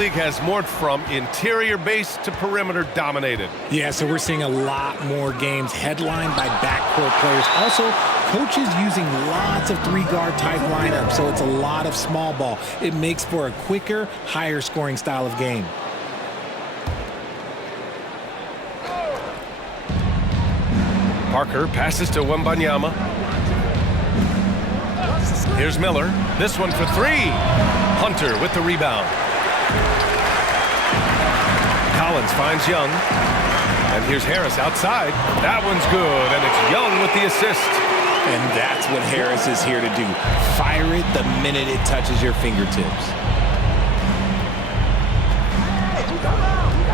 league has morphed from interior base to perimeter dominated. Yeah, so we're seeing a lot more games headlined by backcourt players. Also, coaches using lots of three-guard type lineups, so it's a lot of small ball. It makes for a quicker, higher scoring style of game. Parker passes to Wembanyama. Here's Miller. This one for three. Hunter with the rebound. Collins finds Young. And here's Harris outside. That one's good, and it's Young with the assist. And that's what Harris is here to do. Fire it the minute it touches your fingertips.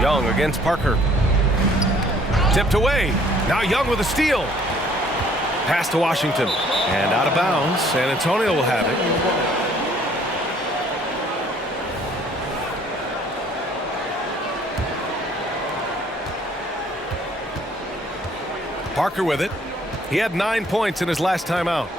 Young against Parker. Tipped away. Now Young with a steal. Pass to Washington. And out of bounds. San Antonio will have it. Parker with it. He had 9 points in his last time out.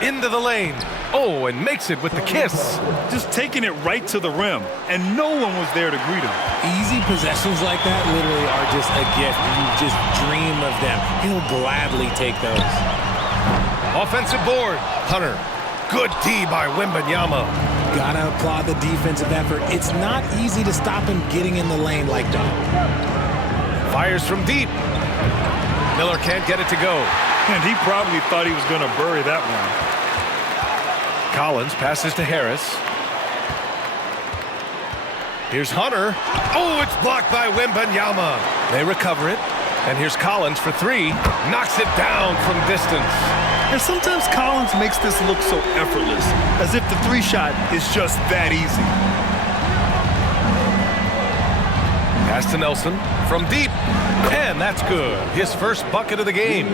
Into the lane. Oh, and makes it with the kiss. Just taking it right to the rim, and no one was there to greet him. Easy possessions like that literally are just a gift. You just dream of them. He'll gladly take those. Offensive board. Hunter. Good D by Wembanyama. Gotta applaud the defensive effort. It's not easy to stop him getting in the lane like that. Fires from deep. Miller can't get it to go. And he probably thought he was going to bury that one. Collins passes to Harris. Here's Hunter. Oh, it's blocked by Wembanyama. They recover it. And here's Collins for three. Knocks it down from distance. And sometimes Collins makes this look so effortless, as if the three shot is just that easy. Pass to Nelson from deep. And that's good. His first bucket of the game.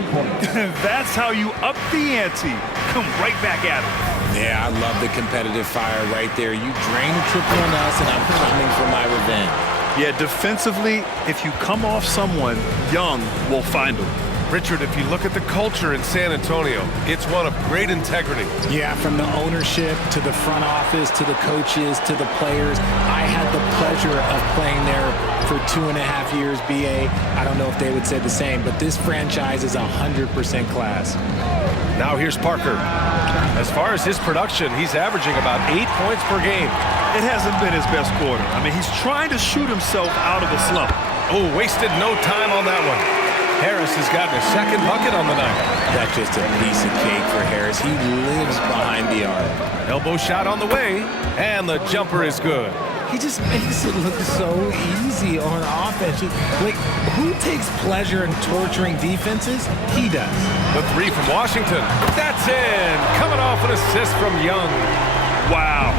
That's how you up the ante. Come right back at him. Yeah, I love the competitive fire right there. You drain a triple on us, and I'm coming for my revenge. Yeah, defensively, if you come off someone, Young will find him. Richard, if you look at the culture in San Antonio, it's one of great integrity. Yeah, from the ownership to the front office to the coaches to the players. I had the pleasure of playing there for 2.5 years, BA. I don't know if they would say the same, but this franchise is 100% class. Now here's Parker. As far as his production, he's averaging about 8 points per game. It hasn't been his best quarter. I mean, he's trying to shoot himself out of a slump. Oh, wasted no time on that one. Harris has gotten his second bucket on the night. That's just a piece of cake for Harris. He lives behind the arc. Elbow shot on the way, and the jumper is good. He just makes it look so easy on offense. Like, who takes pleasure in torturing defenses? He does. The three from Washington. That's in. Coming off an assist from Young. Wow.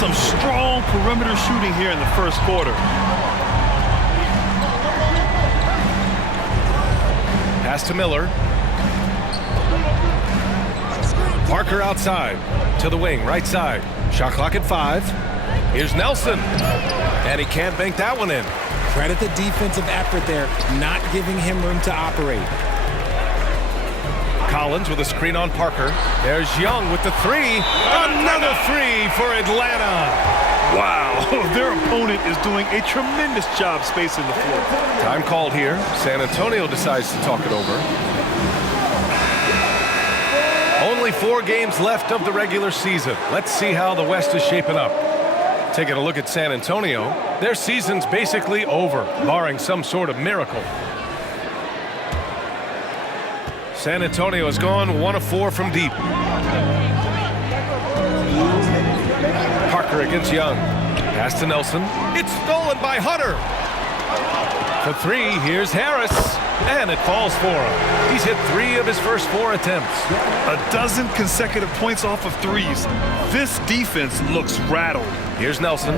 Some strong perimeter shooting here in the first quarter. Pass to Miller. Parker outside. To the wing, right side. Shot clock at 5. Here's Nelson. And he can't bank that one in. Credit the defensive effort there, not giving him room to operate. Collins with a screen on Parker. There's Young with the three. Another three for Atlanta. Wow, their opponent is doing a tremendous job spacing the floor. Time called here. San Antonio decides to talk it over. Only 4 games left of the regular season. Let's see how the West is shaping up. Taking a look at San Antonio, their season's basically over, barring some sort of miracle. San Antonio has gone 1 of 4 from deep. Parker against Young. Pass to Nelson. It's stolen by Hunter. For 3, here's Harris. And it falls for him. He's hit 3 of his first 4 attempts. A dozen consecutive points off of threes. This defense looks rattled. Here's Nelson.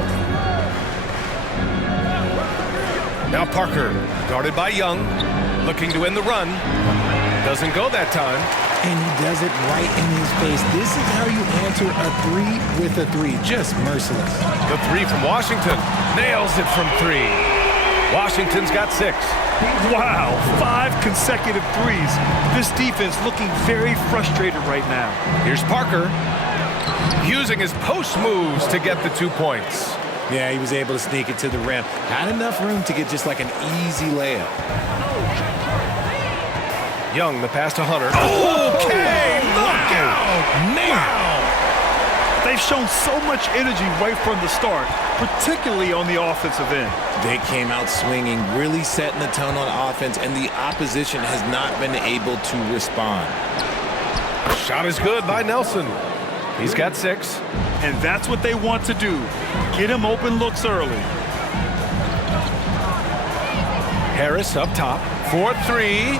Now Parker, guarded by Young, looking to end the run. Doesn't go that time. And he does it right in his face. This is how you answer a 3 with a 3. Just merciless. The 3 from Washington. Nails it from 3. Washington's got 6. Wow, 5 consecutive threes. This defense looking very frustrated right now. Here's Parker. using his post moves to get the 2 points. Yeah, he was able to sneak it to the rim. Had enough room to get just like an easy layup. Young, the pass to Hunter. Okay, look out! Wow! They've shown so much energy right from the start, particularly on the offensive end. They came out swinging, really setting the tone on offense, and the opposition has not been able to respond. Shot is good by Nelson. He's got 6. And that's what they want to do. Get him open looks early. Harris up top. 4-3.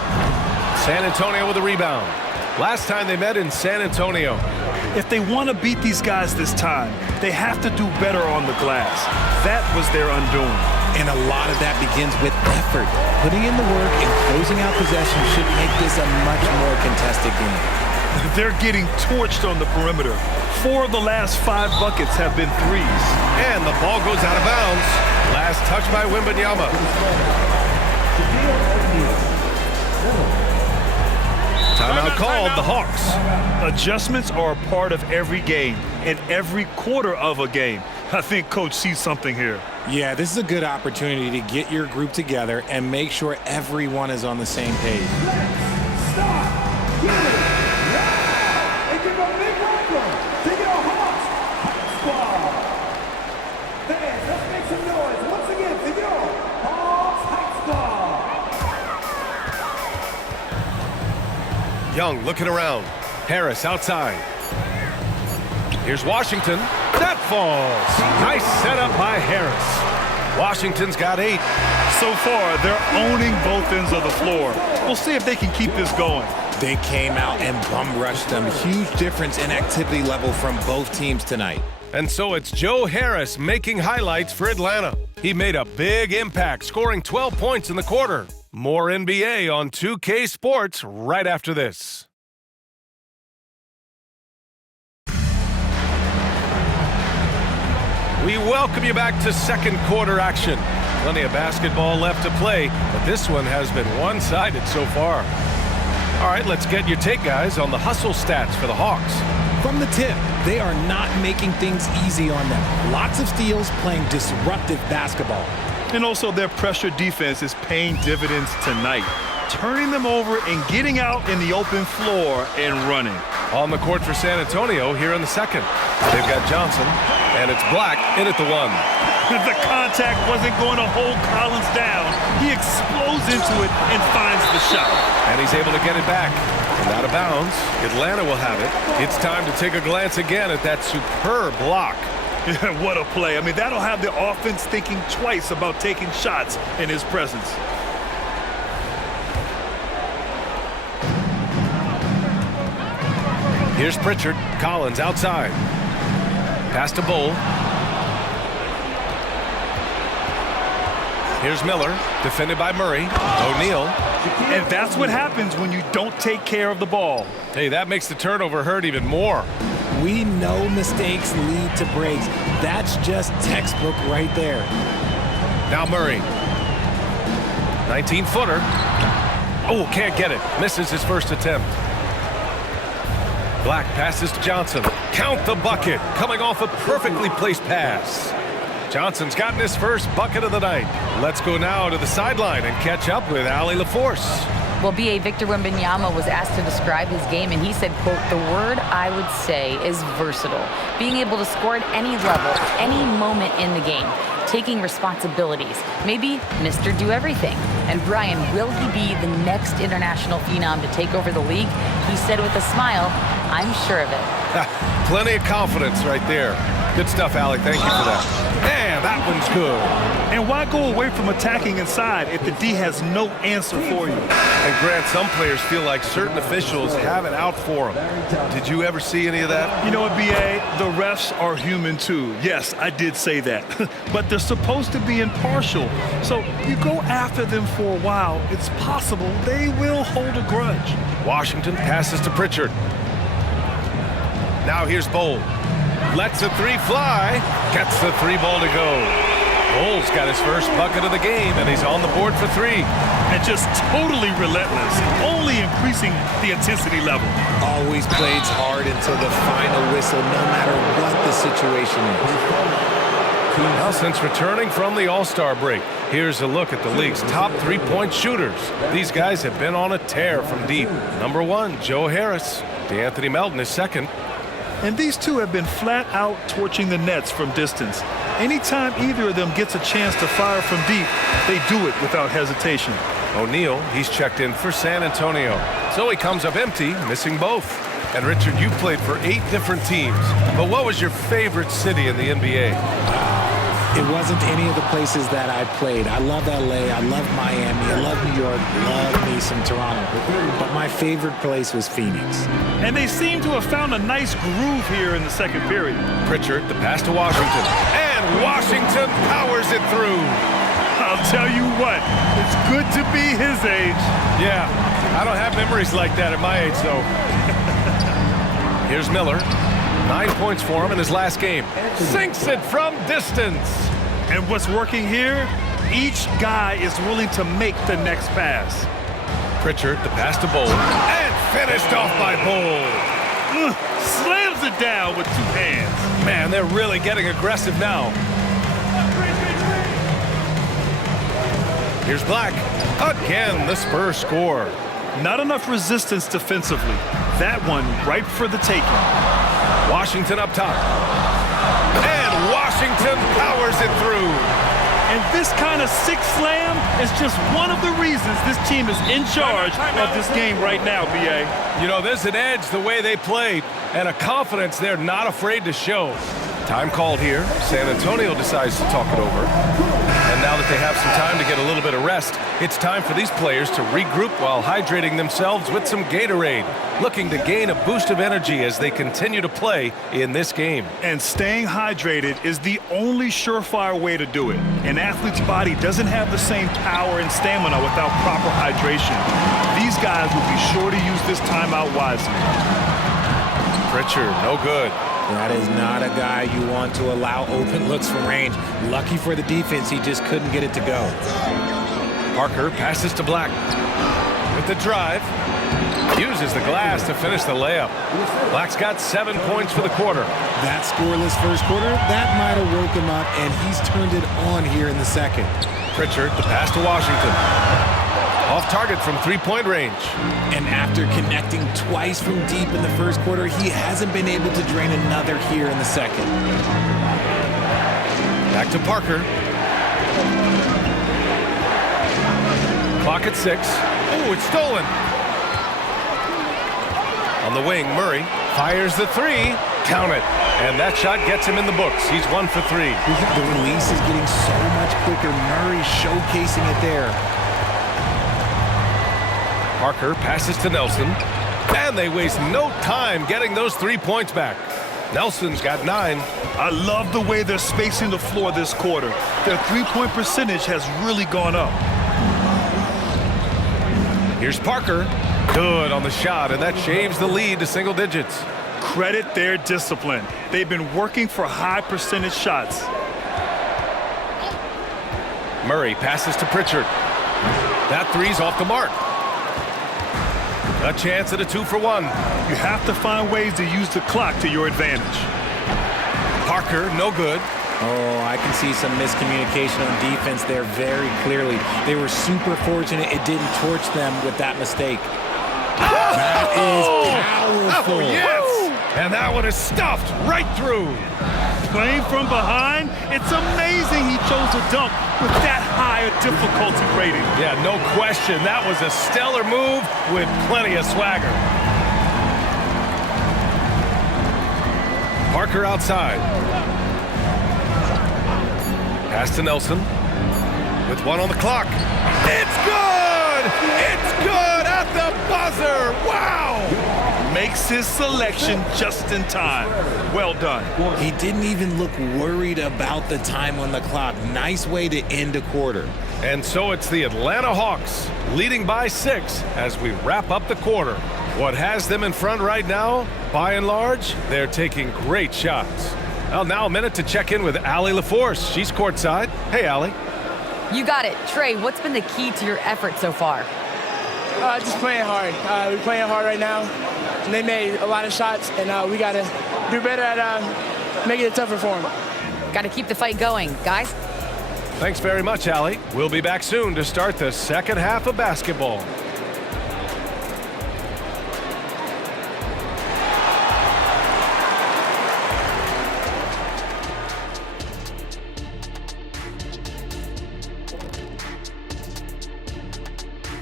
San Antonio with a rebound. Last time they met in San Antonio. If they want to beat these guys this time, they have to do better on the glass. That was their undoing. And a lot of that begins with effort. Putting in the work and closing out possession should make this a much more contested game. They're getting torched on the perimeter. 4 of the last 5 buckets have been threes. And the ball goes out of bounds. Last touch by Wembanyama. Timeout called, the Hawks. Adjustments are a part of every game and every quarter of a game. I think Coach sees something here. Yeah, this is a good opportunity to get your group together and make sure everyone is on the same page. Young looking around. Harris outside. Here's Washington. That falls. Nice setup by Harris. Washington's got 8. So far, they're owning both ends of the floor. We'll see if they can keep this going. They came out and bum rushed them. Huge difference in activity level from both teams tonight. And so it's Joe Harris making highlights for Atlanta. He made a big impact, scoring 12 points in the quarter. More NBA on 2K Sports right after this. We welcome you back to second quarter action. Plenty of basketball left to play, but this one has been one-sided so far. All right, let's get your take, guys, on the hustle stats for the Hawks. From the tip, they are not making things easy on them. Lots of steals, playing disruptive basketball. And also their pressure defense is paying dividends tonight, turning them over and getting out in the open floor and running. On the court for San Antonio here in the second. They've got Johnson, and it's Black in at the 1. The contact wasn't going to hold Collins down. He explodes into it and finds the shot. And he's able to get it back. And out of bounds, Atlanta will have it. It's time to take a glance again at that superb block. What a play. I mean, that'll have the offense thinking twice about taking shots in his presence. Here's Pritchard. Collins outside. Pass to Bull. Here's Miller, defended by Murray. O'Neal. And that's what happens when you don't take care of the ball. Hey, that makes the turnover hurt even more. We know mistakes lead to breaks. That's just textbook right there. Now Murray. 19-footer. Oh, can't get it. Misses his first attempt. Black passes to Johnson. Count the bucket. Coming off a perfectly placed pass. Johnson's gotten his first bucket of the night. Let's go now to the sideline and catch up with Allie LaForce. Well, B.A. Victor Wembanyama was asked to describe his game, and he said, quote, "The word I would say is versatile. Being able to score at any level, any moment in the game, taking responsibilities, maybe Mr. Do-Everything." And Brian, will he be the next international phenom to take over the league? He said with a smile, "I'm sure of it." Plenty of confidence right there. Good stuff, Allie. Thank you for that. And that one's good. And why go away from attacking inside if the D has no answer for you? And Grant, some players feel like certain officials have it out for them. Did you ever see any of that? You know what, B.A.? The refs are human too. Yes, I did say that. But they're supposed to be impartial. So you go after them for a while, it's possible they will hold a grudge. Washington passes to Pritchard. Now here's Bowl. Lets the 3 fly. Gets the 3 ball to go. Bull's got his first bucket of the game, and he's on the board for 3. And just totally relentless, only increasing the intensity level. Always plays hard until the final whistle, no matter what the situation is. Now, since returning from the All-Star break, here's a look at the league's top three-point shooters. These guys have been on a tear from deep. Number 1, Joe Harris. DeAnthony Melton is second. And these two have been flat out torching the nets from distance. Anytime either of them gets a chance to fire from deep, they do it without hesitation. O'Neal, he's checked in for San Antonio. So he comes up empty, missing both. And Richard, you played for 8 different teams. But what was your favorite city in the NBA? It wasn't any of the places that I played. I love LA, I love Miami, I love New York, love me some Toronto. But my favorite place was Phoenix. And they seem to have found a nice groove here in the second period. Pritchard, the pass to Washington. And Washington powers it through. I'll tell you what, it's good to be his age. Yeah, I don't have memories like that at my age, though. Here's Miller. 9 points for him in his last game. Sinks it from distance. And what's working here, each guy is willing to make the next pass. Pritchard, the pass to Bull. And finished off by Bull. Slams it down with 2 hands. Man, they're really getting aggressive now. Here's Black. Again, the Spurs score. Not enough resistance defensively. That one ripe for the taking. Washington up top. And Washington powers it through. And this kind of sick slam is just one of the reasons this team is in charge of this game right now, B.A. You know, there's an edge the way they play and a confidence they're not afraid to show. Time called here. San Antonio decides to talk it over. And now that they have some time to get a little bit of rest, it's time for these players to regroup while hydrating themselves with some Gatorade, looking to gain a boost of energy as they continue to play in this game. And staying hydrated is the only surefire way to do it. An athlete's body doesn't have the same power and stamina without proper hydration. These guys will be sure to use this timeout wisely. Pritchard, no good. That is not a guy you want to allow open looks from range. Lucky for the defense, he just couldn't get it to go. Parker passes to Black. With the drive, uses the glass to finish the layup. Black's got 7 points for the quarter. That scoreless first quarter, that might have woke him up, and he's turned it on here in the second. Pritchard, the pass to Washington. Off target from 3-point range. And after connecting twice from deep in the first quarter, he hasn't been able to drain another here in the second. Back to Parker. Clock at 6. Oh, it's stolen. On the wing, Murray fires the 3. Count it. And that shot gets him in the books. He's 1 for 3. The release is getting so much quicker. Murray showcasing it there. Parker passes to Nelson, and they waste no time getting those 3 points back. Nelson's got 9. I love the way they're spacing the floor this quarter. Their three-point percentage has really gone up. Here's Parker. Good on the shot, and that shaves the lead to single digits. Credit their discipline. They've been working for high percentage shots. Murray passes to Pritchard. That 3's off the mark. A chance at a 2-for-1. You have to find ways to use the clock to your advantage. Parker, no good. Oh, I can see some miscommunication on defense there very clearly. They were super fortunate it didn't torch them with that mistake. That is powerful. Oh, yes! And that one is stuffed right through. Playing from behind, it's amazing he chose a dunk with that high a difficulty rating. Yeah, no question. That was a stellar move with plenty of swagger. Parker outside. Pass to Nelson. With 1 on the clock. It's good! It's good at the buzzer! Wow! Makes his selection just in time. Well done. He didn't even look worried about the time on the clock. Nice way to end a quarter. And so it's the Atlanta Hawks leading by 6 as we wrap up the quarter. What has them in front right now, by and large, they're taking great shots. Well, now a minute to check in with Allie LaForce. She's courtside. Hey, Allie. You got it. Trey, what's been the key to your effort so far? Just playing hard. We're playing hard right now. And they made a lot of shots, and we got to do better at making it tougher for them. Got to keep the fight going. Guys? Thanks very much, Allie. We'll be back soon to start the second half of basketball.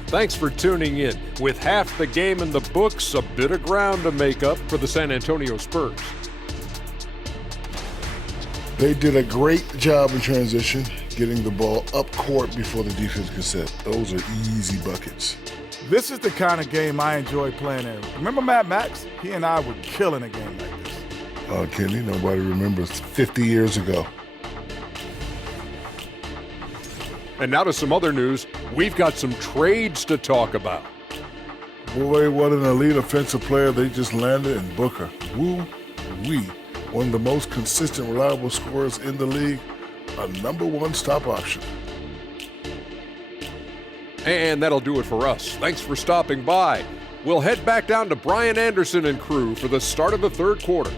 Thanks for tuning in. With half the game in the books, a bit of ground to make up for the San Antonio Spurs. They did a great job in transition, getting the ball up court before the defense could set. Those are easy buckets. This is the kind of game I enjoy playing in. Remember Mad Max? He and I were killing a game like this. Kenny, nobody remembers 50 years ago. And now to some other news. We've got some trades to talk about. Boy, what an elite offensive player they just landed in Booker. Woo-wee. One of the most consistent, reliable scorers in the league. A #1 stop option. And that'll do it for us. Thanks for stopping by. We'll head back down to Brian Anderson and crew for the start of the third quarter.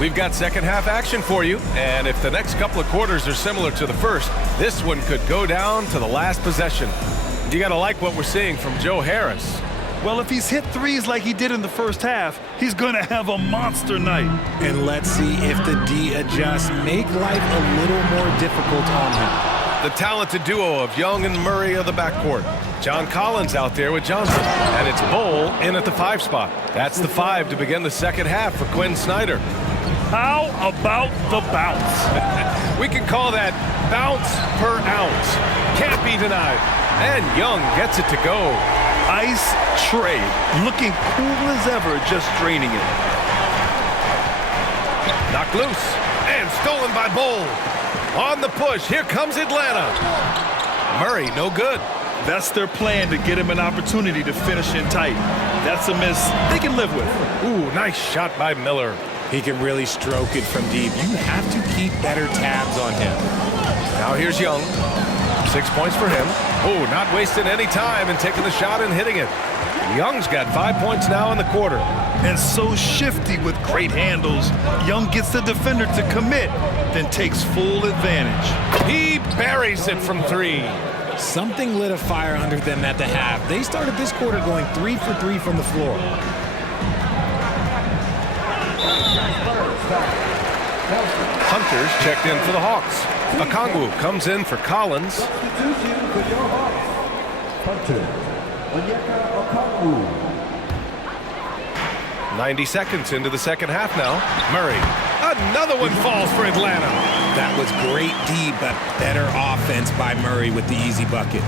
We've got second half action for you, and if the next couple of quarters are similar to the first, this one could go down to the last possession. You gotta like what we're seeing from Joe Harris. Well, if he's hit threes like he did in the first half, he's going to have a monster night. And let's see if the D adjusts, make life a little more difficult on him. The talented duo of Young and Murray of the backcourt. John Collins out there with Johnson, and it's Bull in at the 5 spot. That's the 5 to begin the second half for Quinn Snyder. How about the bounce? We can call that bounce per ounce. Can't be denied. And Young gets it to go. Ice Trey, looking cool as ever, just draining it. Knocked loose and stolen by Bull. On the push, here comes Atlanta. Murray, no good. That's their plan, to get him an opportunity to finish in tight. That's a miss they can live with. Ooh, nice shot by Miller. He can really stroke it from deep. You have to keep better tabs on him. Now here's Young. 6 points for him. Oh, not wasting any time and taking the shot and hitting it. Young's got 5 points now in the quarter. And so shifty with great handles. Young gets the defender to commit, then takes full advantage. He buries it from 3. Something lit a fire under them at the half. They started this quarter going 3 for 3 from the floor. Hunter's checked in for the Hawks. Okongwu comes in for Collins. 90 seconds into the second half now. Murray. Another one falls for Atlanta. That was great D, but better offense by Murray with the easy bucket.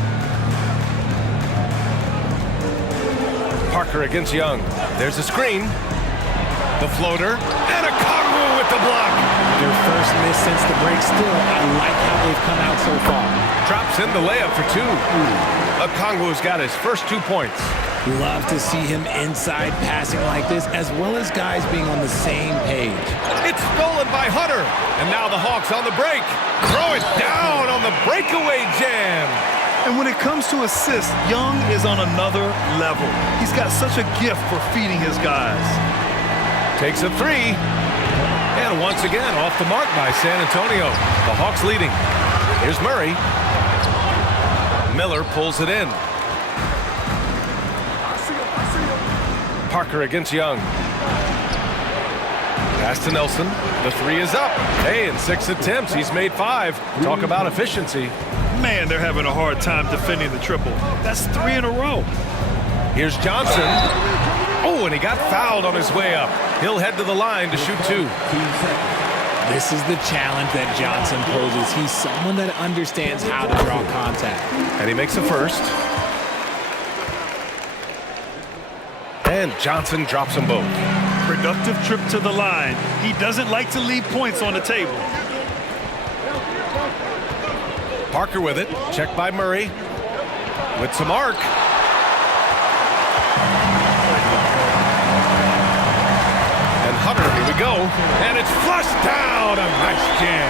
Parker against Young. There's a screen. The floater. And Okongwu with the block. Their first miss since the break. Still, I like how they've come out so far. Drops in the layup for 2. Okongwu's got his first 2 points. Love to see him inside passing like this, as well as guys being on the same page. It's stolen by Hunter. And now the Hawks on the break. Throw it down on the breakaway jam. And when it comes to assists, Young is on another level. He's got such a gift for feeding his guys. Takes a 3. And once again, off the mark by San Antonio. The Hawks leading. Here's Murray. Miller pulls it in. Parker against Young. Pass to Nelson. The 3 is up. Hey, in 6 attempts, he's made 5. Talk about efficiency. Man, they're having a hard time defending the triple. That's 3 in a row. Here's Johnson. Oh, and he got fouled on his way up. He'll head to the line to shoot 2. This is the challenge that Johnson poses. He's someone that understands how to draw contact. And he makes the first. And Johnson drops them both. Productive trip to the line. He doesn't like to leave points on the table. Parker with it. Checked by Murray. With some arc. And Hunter, here we go. And it's flushed down. A nice jam.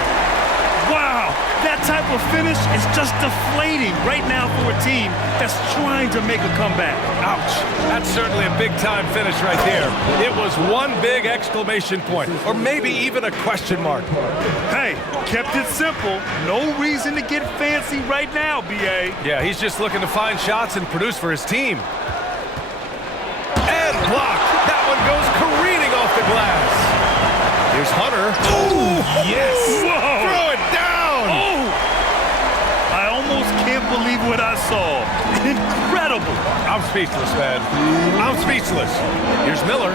Wow, that type of finish is just deflating right now for a team that's trying to make a comeback. Ouch. That's certainly a big-time finish right there. It was one big exclamation point, or maybe even a question mark. Hey, kept it simple. No reason to get fancy right now, B.A. Yeah, he's just looking to find shots and produce for his team. And blocked. That one goes careening off the glass. Here's Hunter. Oh, yes. Whoa. Throw it down. Oh! I almost can't believe what I saw. Incredible. I'm speechless, man. I'm speechless. Here's Miller.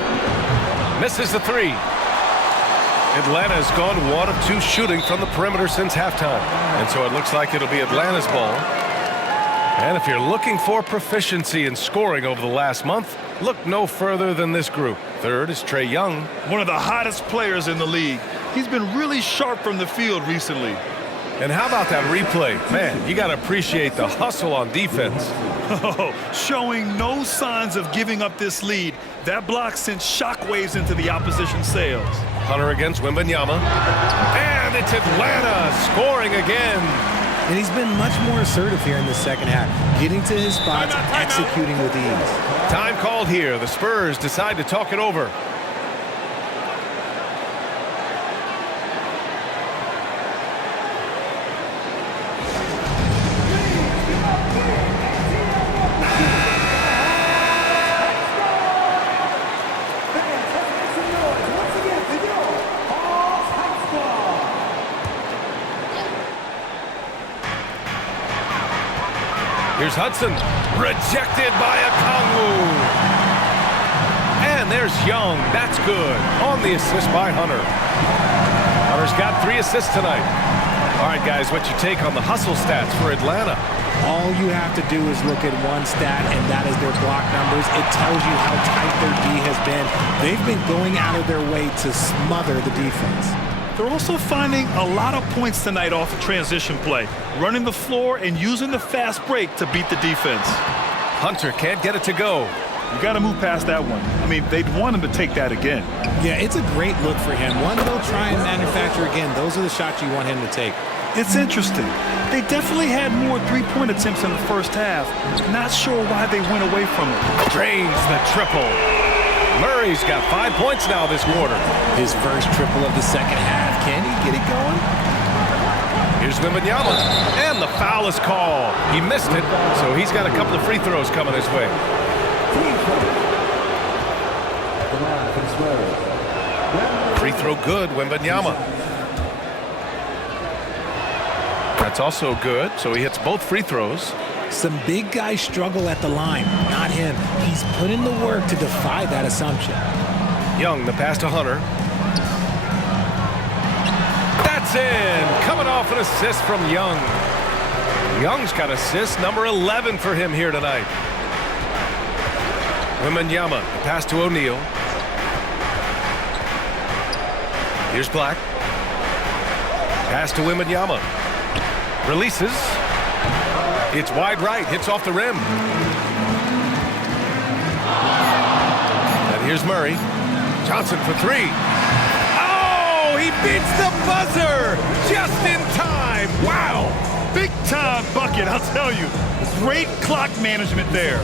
Misses the three. Atlanta has gone 1 of 2 shooting from the perimeter since halftime. And so it looks like it'll be Atlanta's ball. And if you're looking for proficiency in scoring over the last month, look no further than this group. Third is Trae Young. One of the hottest players in the league. He's been really sharp from the field recently. And how about that replay? Man, you got to appreciate the hustle on defense. Oh, showing no signs of giving up this lead. That block sent shockwaves into the opposition sails. Hunter against Wembanyama. And it's Atlanta scoring again. And he's been much more assertive here in the second half, getting to his spots, executing with ease. Time called here. The Spurs decide to talk it over. Here's Hudson, rejected by Okongwu. And there's Young, that's good, on the assist by Hunter. Hunter's got 3 assists tonight. All right, guys, what's your take on the hustle stats for Atlanta? All you have to do is look at one stat, and that is their block numbers. It tells you how tight their D has been. They've been going out of their way to smother the defense. They're also finding a lot of points tonight off of transition play, running the floor and using the fast break to beat the defense. Hunter can't get it to go. You got to move past that one. I mean, they'd want him to take that again. Yeah, it's a great look for him. One they'll try and manufacture again. Those are the shots you want him to take. It's interesting. They definitely had more three-point attempts in the first half. Not sure why they went away from it. Drains the triple. Murray's got 5 points now this quarter. His first triple of the second half. Can he get it going? Here's Wembanyama. And the foul is called. He missed it, so he's got a couple of free throws coming his way. Free throw good, Wembanyama. That's also good, so he hits both free throws. Some big guys struggle at the line, not him. He's put in the work to defy that assumption. Young, the pass to Hunter. That's in. Coming off an assist from Young. Young's got assist number 11 for him here tonight. Wembanyama, the pass to O'Neal. Here's Black. Pass to Wembanyama. Releases. It's wide right, hits off the rim. And here's Murray. Johnson for 3. Oh, he beats the buzzer just in time. Wow. Big time bucket, I'll tell you. Great clock management there.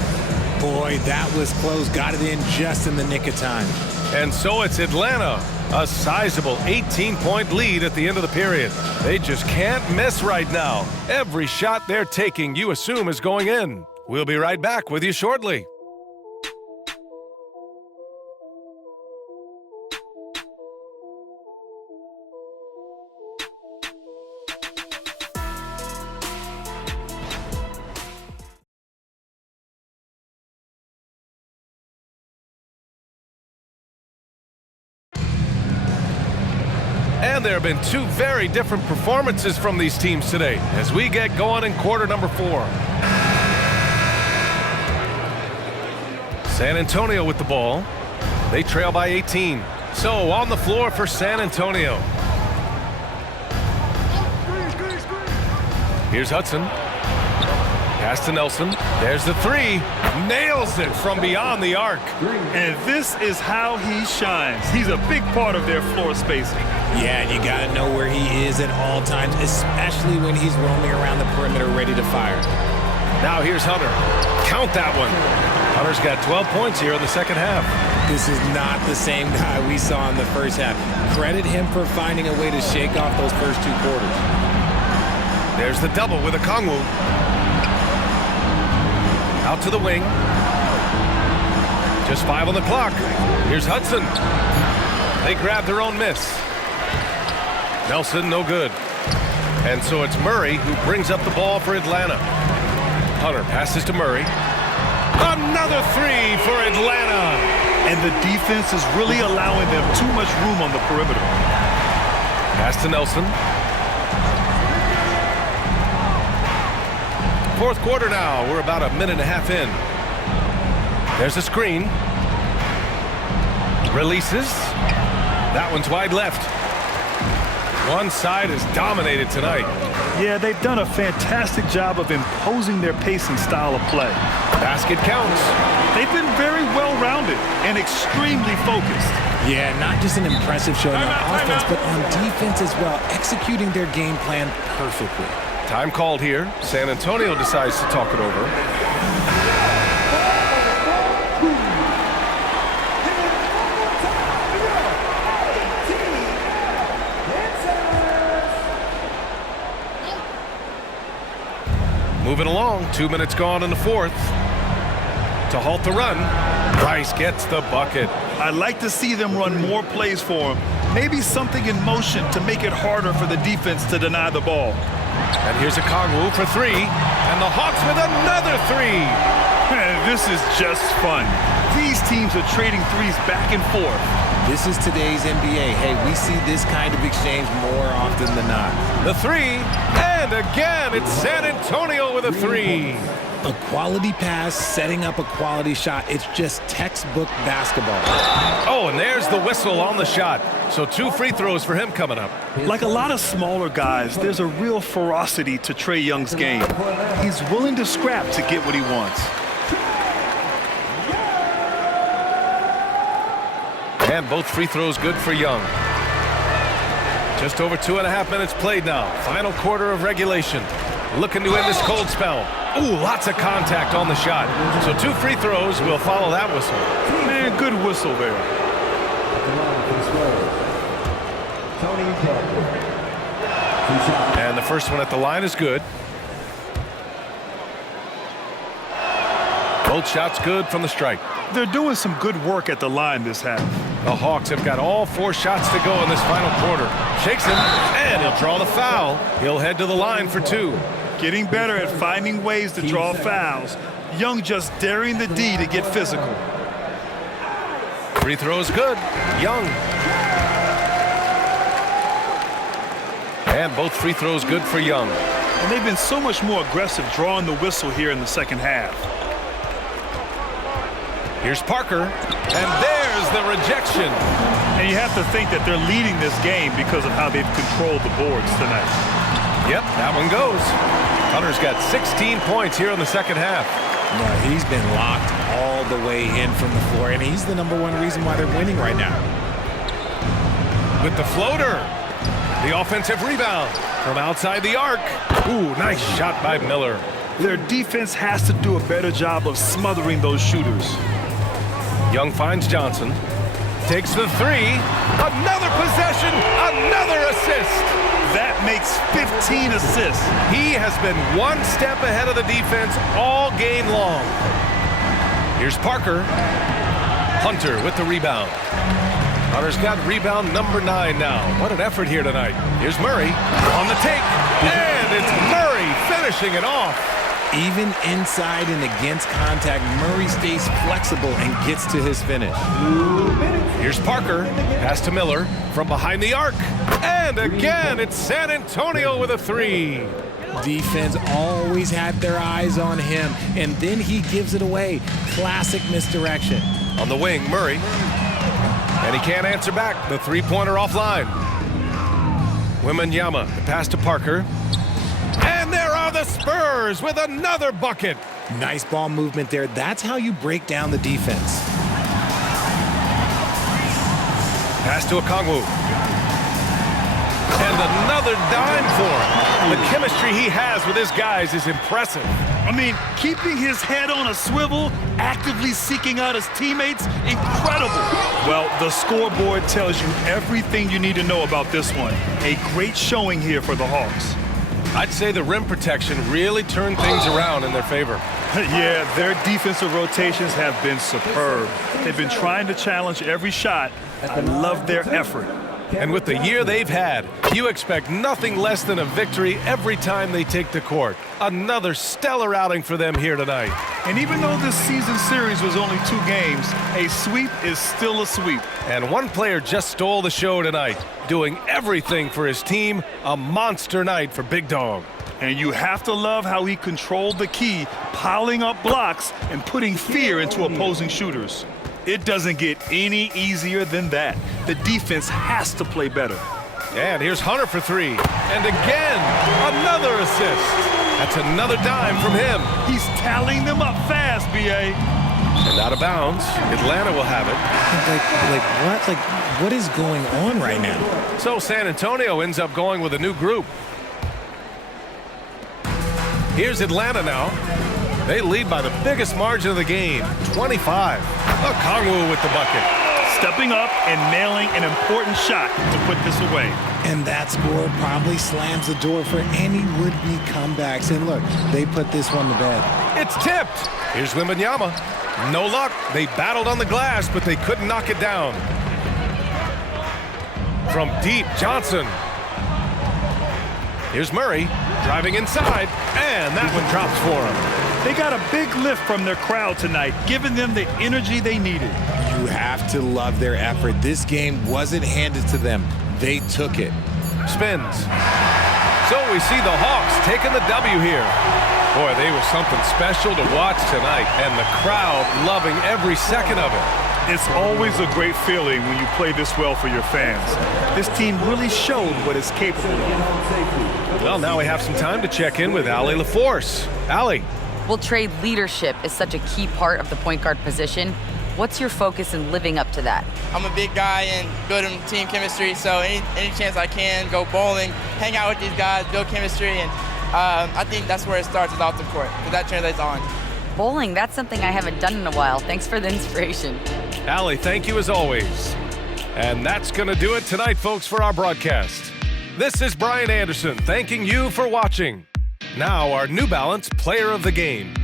Boy, that was close. Got it in just in the nick of time. And so it's Atlanta. A sizable 18-point lead at the end of the period. They just can't miss right now. Every shot they're taking, you assume, is going in. We'll be right back with you shortly. And there have been 2 very different performances from these teams today as we get going in quarter number 4. San Antonio with the ball. They trail by 18. So on the floor for San Antonio. Here's Hudson. Pass to Nelson. There's the three. Nails it from beyond the arc. And this is how he shines. He's a big part of their floor spacing. Yeah, and you got to know where he is at all times, especially when he's roaming around the perimeter ready to fire. Now here's Hunter. Count that one. Hunter's got 12 points here in the second half. This is not the same guy we saw in the first half. Credit him for finding a way to shake off those first two quarters. There's the double with Okongwu. Out to the wing. Just 5 on the clock. Here's Hudson. They grab their own miss. Nelson, no good. And so it's Murray who brings up the ball for Atlanta. Hunter passes to Murray. Another three for Atlanta. And the defense is really allowing them too much room on the perimeter. Pass to Nelson. Fourth quarter now. We're about a minute and a half in. There's a screen. Releases. That one's wide left. One side is dominated tonight. Yeah, they've done a fantastic job of imposing their pace and style of play. Basket counts. They've been very well-rounded and extremely focused. Yeah, not just an impressive showing on offense, but on defense as well, executing their game plan perfectly. Time called here. San Antonio decides to talk it over. Moving along, 2 minutes gone in the fourth. To halt the run, Rice gets the bucket. I'd like to see them run more plays for him. Maybe something in motion to make it harder for the defense to deny the ball. And here's Okongwu for three. And the Hawks with another three. And this is just fun. These teams are trading threes back and forth. This is today's NBA. Hey, we see this kind of exchange more often than not. The three, and again, it's San Antonio with a three. A quality pass, setting up a quality shot. It's just textbook basketball. Oh, and there's the whistle on the shot. So 2 free throws for him coming up. Like a lot of smaller guys, there's a real ferocity to Trae Young's game. He's willing to scrap to get what he wants. And both free throws good for Young. Just over 2.5 minutes played now. Final quarter of regulation. Looking to end this cold spell. Ooh, lots of contact on the shot. So 2 free throws will follow that whistle. Man, good whistle there. And the first one at the line is good. Both shots good from the strike. They're doing some good work at the line this half. The Hawks have got all 4 shots to go in this final quarter. Shakes him, and he'll draw the foul. He'll head to the line for 2. Getting better at finding ways to draw fouls. Young just daring the D to get physical. Free throw is good. Young. And both free throws good for Young. And they've been so much more aggressive drawing the whistle here in the second half. Here's Parker, and there's the rejection. And you have to think that they're leading this game because of how they've controlled the boards tonight. Yep, that one goes. Hunter's got 16 points here in the second half. No, he's been locked all the way in from the floor, and he's the #1 reason why they're winning right now. With the floater, the offensive rebound from outside the arc. Ooh, nice shot by Miller. Their defense has to do a better job of smothering those shooters. Young finds Johnson. Takes the three. Another possession. Another assist. That makes 15 assists. He has been one step ahead of the defense all game long. Here's Parker. Hunter with the rebound. Hunter's got rebound number 9 now. What an effort here tonight. Here's Murray on the take. And it's Murray finishing it off. Even inside and against contact, Murray stays flexible and gets to his finish. Here's Parker. Pass to Miller from behind the arc. And again, it's San Antonio with a three. Defense always had their eyes on him, and then he gives it away. Classic misdirection. On the wing, Murray. And he can't answer back. The three-pointer offline. Wembanyama, the pass to Parker. And there are Spurs with another bucket. Nice ball movement there. That's how you break down the defense. Pass to Okongwu. And another dime for him. The chemistry he has with his guys is impressive. I mean, keeping his head on a swivel, actively seeking out his teammates, incredible. Well, the scoreboard tells you everything you need to know about this one. A great showing here for the Hawks. I'd say the rim protection really turned things around in their favor. Yeah, their defensive rotations have been superb. They've been trying to challenge every shot. I love their effort. And with the year they've had, you expect nothing less than a victory every time they take the court. Another stellar outing for them here tonight. And even though this season series was only 2 games, a sweep is still a sweep. And one player just stole the show tonight, doing everything for his team. A monster night for Big Dog. And you have to love how he controlled the key, piling up blocks and putting fear into opposing shooters. It doesn't get any easier than that. The defense has to play better. And here's Hunter for 3. And again, another assist. That's another dime from him. He's tallying them up fast, B.A. And out of bounds. Atlanta will have it. What is going on right now? So San Antonio ends up going with a new group. Here's Atlanta now. They lead by the biggest margin of the game, 25. Okongwu with the bucket. Stepping up and nailing an important shot to put this away. And that score probably slams the door for any would-be comebacks. And look, they put this one to bed. It's tipped. Here's Wembanyama. No luck. They battled on the glass, but they couldn't knock it down. From deep, Johnson. Here's Murray driving inside, and that one drops for him. They got a big lift from their crowd tonight, giving them the energy they needed. You have to love their effort. This game wasn't handed to them. They took it. Spins. So we see the Hawks taking the W here. Boy, they were something special to watch tonight, and the crowd loving every second of it. It's always a great feeling when you play this well for your fans. This team really showed what it's capable of. Well, now we have some time to check in with Allie LaForce. Allie. Well, Trey, leadership is such a key part of the point guard position. What's your focus in living up to that? I'm a big guy and building team chemistry, so any chance I can, go bowling, hang out with these guys, build chemistry, and I think that's where it starts is off the court, because that translates on. Bowling, that's something I haven't done in a while. Thanks for the inspiration. Allie, thank you as always. And that's going to do it tonight, folks, for our broadcast. This is Brian Anderson thanking you for watching. Now our New Balance Player of the Game.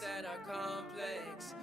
that are complex.